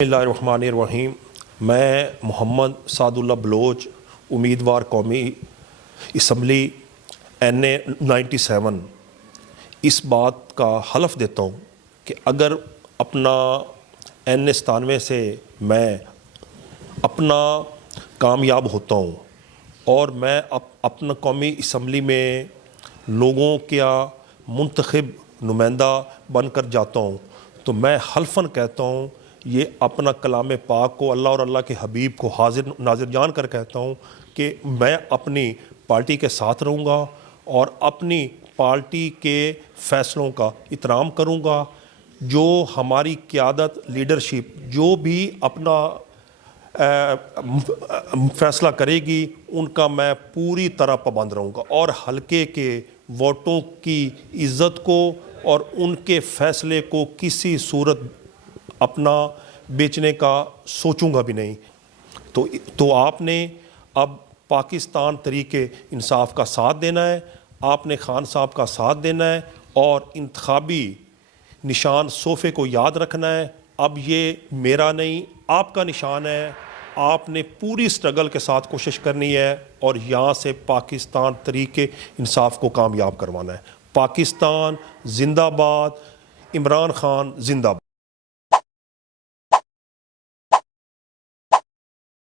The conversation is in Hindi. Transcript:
बिस्मिल्लाहिर्रहमानिर्रहीम। मैं मोहम्मद सादुल्ला बलोच, उम्मीदवार कौमी असम्बली NA 97, इस बात का हलफ देता हूँ कि अगर अपना NA 97 से मैं अपना कामयाब होता हूँ और मैं अपना कौमी असम्बली में लोगों का मुंतखब नुमाइंदा बनकर जाता हूँ, तो मैं हल्फन कहता हूँ, ये अपना कलाम पाक को, अल्लाह और अल्लाह के हबीब को हाजिर नाजिर जान कर कहता हूँ कि मैं अपनी पार्टी के साथ रहूँगा और अपनी पार्टी के फ़ैसलों का इहतराम करूँगा। जो हमारी क़यादत, लीडरशिप जो भी अपना फ़ैसला करेगी, उनका मैं पूरी तरह पाबंद रहूँगा और हलके के वोटों की इज़्ज़त को और उनके फ़ैसले को किसी सूरत अपना बेचने का सोचूंगा भी नहीं। तो आपने अब पाकिस्तान तरीके इंसाफ का साथ देना है, आपने खान साहब का साथ देना है और इंतखाबी निशान सोफ़े को याद रखना है। अब ये मेरा नहीं, आपका निशान है। आपने पूरी स्ट्रगल के साथ कोशिश करनी है और यहाँ से पाकिस्तान तरीके इंसाफ को कामयाब करवाना है। पाकिस्तान जिंदाबाद, इमरान खान जिंदाबाद।